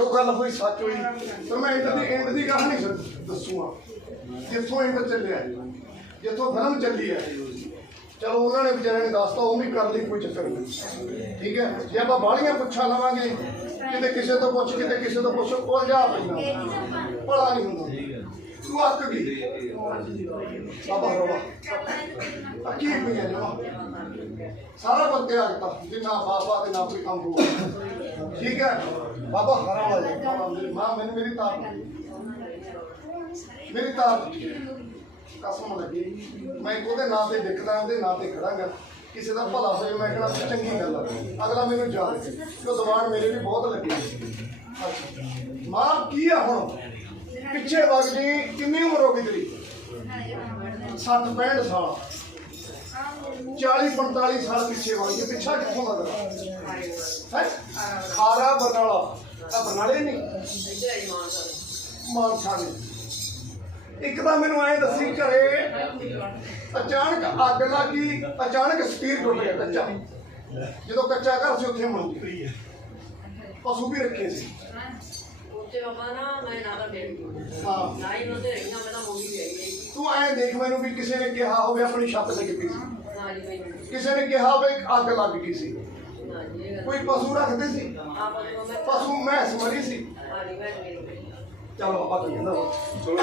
ਜੋ ਗੱਲ ਹੋਈ ਸੱਚ ਹੋਈ। ਤਾਂ ਮੈਂ ਇੰਦ ਦੀ ਇੰਦ ਦੀ ਕਹਾਣੀ ਸ- ਦੱਸੂਗਾ ਜਿੱਥੋਂ ਇੰਦ ਚੱਲਿਆ ਜਿੱਥੋਂ ਫਿਲਮ ਚੱਲੀ ਹੈ। ਚਲੋ, ਉਹਨਾਂ ਨੇ ਵਿਚਾਰਿਆਂ ਨੇ ਦੱਸਤਾ, ਉਹ ਵੀ ਕਰ ਲਈ, ਕੋਈ ਚੱਕਰ ਨਹੀਂ। ਠੀਕ ਹੈ? ਜੇ ਆਪਾਂ ਬਾਹਲੀਆਂ ਪੁੱਛਾਂ ਲਵਾਂਗੇ, ਕਿਤੇ ਕਿਸੇ ਤੋਂ ਪੁੱਛ, ਕਿਤੇ ਕਿਸੇ ਤੋਂ ਪੁੱਛ, ਉਹ ਜਾ ਪੈਂਦਾ ਭਲਾ ਨਹੀਂ ਹੁੰਦਾ। ਤੂੰ ਅੱਕ ਗਈ ਬਾਬਾ ਰੋਵਾ ਅੱਕੀ ਪਈ ਹੈ ਸਾਰਾ ਕੁਝ ਤਿਆਗ ਦਿੱਤਾ ਜਿੰਨਾ ਬਾਬਾ ਤੇ ਨਾ ਕੋਈ ਕੰਮ ਹੋਊਗਾ। ਠੀਕ ਹੈ? ਬਾਬਾ ਹਰਾ ਵਾਲਾ ਮਾਂ, ਮੈਨੂੰ ਮੇਰੀ ਤਾਰ ਮੇਰੀ ਤਾਰ ਕਸਮ ਲੱਗੀ। ਮੈਂ ਉਹਦੇ ਨਾਂ ਤੇ ਵਿਕਦਾ ਉਹਦੇ ਨਾਂ ਤੇ ਖੜਾਂਗਾ। ਕਿਸੇ ਦਾ ਭਲਾ ਹੋਏ ਮੈਂ ਕਹਣਾ ਚੰਗੀ ਗੱਲ ਆ। ਅਗਲਾ ਮੈਨੂੰ ਜਾਣੇ ਉਹ ਜ਼ਬਾਨ ਮੇਰੇ ਵੀ ਬਹੁਤ ਲੱਗੀ। ਅੱਛਾ। ਮਾਂ, ਕੀ ਆ ਹੁਣ? ਪਿੱਛੇ ਵਗ ਕਿੰਨੀ ਉਮਰ ਹੋ ਗਈ ਤੇਰੀ? 60 65 ਸਾਲ। 40 45 ਸਾਲ ਪਿੱਛੇ ਗਏ ਪਿੱਛਾ ਕਿੱਥੋਂ ਲੱਗਦਾ ਹੈ? ਖਾਰਾ ਬਰਨਾਲਾ। ਆ ਬਰਨਾਲੇ ਨਹੀਂ? ਮਾਨਸਾ ਨੇ ਇੱਕ ਤਾਂ ਮੈਨੂੰ ਐਂ ਦੱਸੀ ਘਰੇ ਅਚਾਨਕ ਅੱਗ ਲੱਗੀ ਅਚਾਨਕ ਸਟੀਲ ਟੁੱਟ ਗਿਆ ਕੱਚਾ। ਜਦੋਂ ਕੱਚਾ ਘਰ ਸੀ ਉੱਥੇ ਮੰਗੀ ਪਸ਼ੂ ਵੀ ਰੱਖੇ ਸੀ। ਉੱਤੇ ਬਾਬਾ ਨਾ ਮੈਂ ਨਾ ਦੇਖ ਹਾਂ। ਨਾ ਹੀ ਉਹਦੇ ਰਹੀਆਂ ਮੈਂ ਤਾਂ ਵੇਖ ਲਈ ਤੂੰ ਐਂ ਦੇਖ ਮੈਨੂੰ ਵੀ ਕਿਸੇ ਨੇ ਕਿਹਾ ਹੋਵੇ ਆਪਣੀ ਛੱਤ ਡਿੱਗ ਪਈ ਸੀ। ਕਿਸੇ ਨੇ ਕਿਹਾ ਹੋਵੇ ਅੱਗ ਲੱਗ ਗਈ ਸੀ। ਕੋਈ ਪਸ਼ੂ ਰੱਖਦੇ ਸੀ? ਆਪਾਂ ਮੈਂ ਪਸ਼ੂ ਮੈਂਸ ਮਰੀ ਸੀ। ਚਲੋ, ਆਪਾਂ ਕਹਿੰਦਾ ਚਲੋ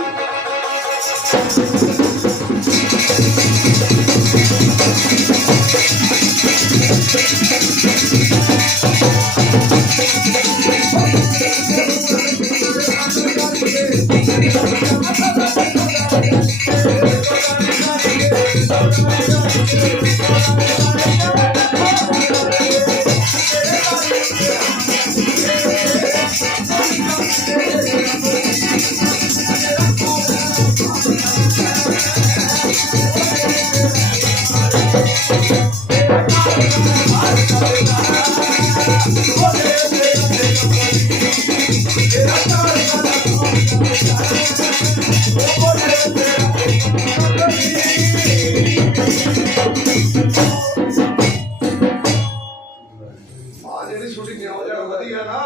ਵਧੀਆ ਨਾ।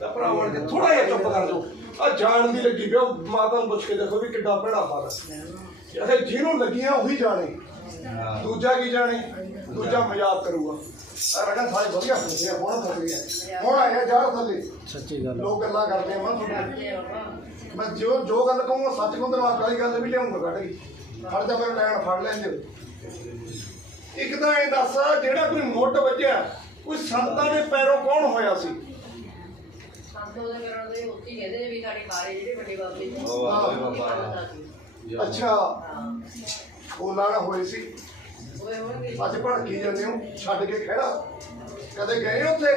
ਤਾਂ ਭਰਾਵਾਂ ਨੇ ਥੋੜਾ ਜਿਹਾ ਚੁੱਪ ਕਰ ਜਾਓ। ਆ ਜਾਣ ਦੀ ਲੱਗੀ ਪਿਓ ਮਾਤਾ ਨੂੰ ਪੁੱਛ ਕੇ ਦੇਖੋ ਵੀ ਕਿੱਡਾ ਭੈੜਾ ਫਰ ਇਹ ਜਿਹਨੂੰ ਲੱਗੀਆਂ ਉਹੀ ਜਾਣੇ। ਦੂਜਾ ਕੀ ਜਾਣੇ? ਦੂਜਾ ਮਜ਼ਾਕ ਕਰੂਗਾ। ਆ ਰਗਾ ਸਾਰੇ ਵਧੀਆ ਹੁੰਦੇ ਆ ਹੁਣ ਥੱਲੇ ਆ। ਹੁਣ ਆਇਆ ਜੜ ਥੱਲੇ। ਸੱਚੀ ਗੱਲ ਲੋਕ ਗੱਲਾਂ ਕਰਦੇ ਆ ਮੈਂ ਮੈਂ ਜੋ ਜੋ ਗੱਲ ਕਹੂੰਗਾ ਸੱਚ ਤੈਨੂੰ ਆਪ ਵਾਲੀ ਗੱਲ ਵੀ ਲਿਆਉਂਗਾ ਕੱਢ ਕੇ। ਫੜ ਜਾ ਮੈਨੂੰ ਲੈਣ ਫੜ ਲੈਂਦੇ ਇੱਕ ਤਾਂ ਇਹ ਦੱਸ ਜਿਹੜਾ ਕੋਈ ਮੁੱਢ ਵੱਜਿਆ ਕੋਈ ਸੰਤਾਂ ਦੇ ਪੈਰੋਂ ਕੌਣ ਹੋਇਆ ਸੀ। ਅੱਛਾ। ਉਹ ਹੋਏ ਸੀ? ਅੱਜ ਭੜਕੀ ਜਾਂਦੇ ਹੋ ਛੱਡ ਕੇ ਖੜਾ। ਕਦੇ ਗਏ ਉੱਥੇ?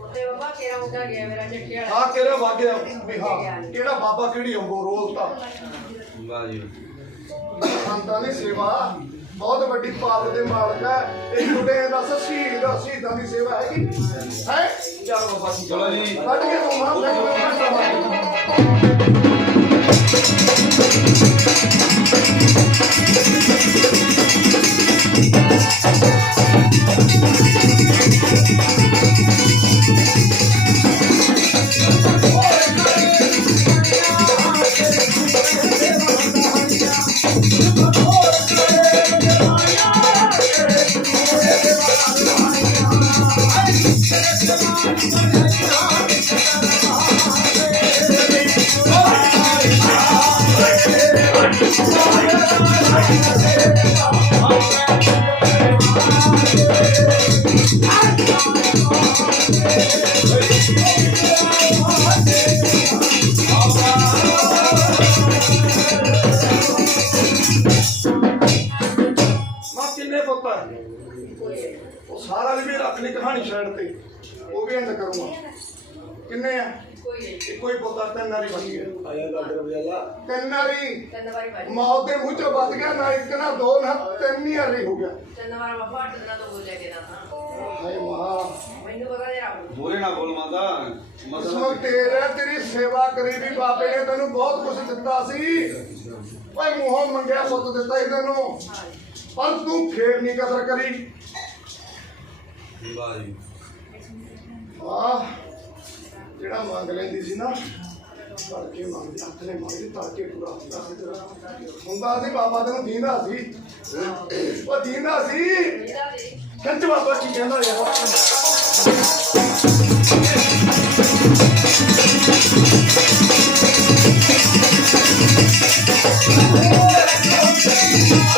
ਉੱਤੇ ਬਾਬਾ ਕਿਹੜਾ ਮੁੰਡਾ ਗਿਆ ਮੇਰਾ ਚੱਕੇ ਵਾਲਾ? ਹਾਂ ਕਿਹੜਾ ਵਾਗਿਆ? ਵੀ ਹਾਂ ਕਿਹੜਾ ਬਾਬਾ ਕਿਹੜੀ ਅੰਗੋ ਰੋਲਤਾ? ਵਾਹ ਜੀ। ਸੰਤਾਂ ਦੀ ਸੇਵਾ। ਬਹੁਤ ਵੱਡੀ ਪਾਪ ਦੇ ਮਾਲਕ ਹੈ ਇਹ ਛੋਟੇ ਦੱਸ ਸ਼ਹੀਦ ਸ਼ਹੀਦਾਂ ਦੀ ਸੇਵਾ ਹੈਗੀ। ਹੈ? ਚਲੋ ਬਸ ਚਲੋ ਜੀ। ਕੱਢ ਕੇ ਤੂੰ ਮਾਂ Check it ਸਾਰਾ ਵੀ ਰੱਖ ਲਈ ਕਹਾਣੀ ਸਾਈਡ ਤੇ। ਉਹ ਵੀ ਇੰਦ ਕਰੂੰਗਾ। ਕਿੰਨੇ ਆ? ਕੋਈ ਨਹੀਂ। ਇੱਕੋ ਹੀ ਆ ਤਿੰਨ ਵਾਰੀ ਬਣ ਗਿਆ ਆਇਆ ਗੱਲ ਰਵਿਆਲਾ ਤਿੰਨ ਵਾਰੀ? ਤਿੰਨ ਵਾਰੀ ਮੌਤ ਦੇ ਮੂੰਹ ਚੋਂ ਵੱਜ ਗਿਆ ਨਾ ਇੱਕ ਨਾ ਦੋ ਨਾ ਤਿੰਨ ਹੀ ਵਾਰੀ ਹੋ ਗਿਆ। ਤਿੰਨ ਵਾਰ ਬਾਬਾ ਅੱਠ ਦਿਨਾਂ ਤੋਂ ਬੋਲਿਆ ਗਿਆ ਨਾ। ਹਾਏ ਮਾਂ। ਮੈਨੂੰ ਪਤਾ ਰੱਬ ਬੋਲੇ। ਨਾ ਬੋਲ ਮਾਤਾ। ਮਸਲੋ ਤੇਰੇ ਤੇਰੀ ਸੇਵਾ ਕਰੀ ਵੀ ਬਾਬੇ ਨੇ ਤੈਨੂੰ ਬਹੁਤ ਕੁਝ ਦਿੱਤਾ ਸੀ। ਓਏ ਮੂੰਹੋਂ ਮੰਗਿਆ ਸੁੱਤ ਦਿੱਤਾ ਹੀ ਤੈਨੂੰ ਪਰ ਤੂੰ ਫੇਰ ਨਹੀਂ ਕਦਰ ਕਰੀ। ਵਾਹ ਜੀ ਜਿਹੜਾ ਮੰਗ ਲੈਂਦੀ ਸੀ ਨਾ ਤੜਕੇ ਮੰਗਦੀ ਹੱਥ ਨੇ ਮੰਗਦੀ ਤੜਕੇ ਪੂਰਾ ਹੁੰਦਾ ਸੀ ਤੇਰਾ। ਹੁੰਦਾ ਸੀ ਬਾਬਾ ਤੈਨੂੰ ਦੀਂਦਾ ਸੀ। ਉਹ ਦੀਂਦਾ ਸੀ। ਖਿੱਚ ਬਾਬਾ ਕੀ ਕਹਿੰਦਾ ਯਾਰ?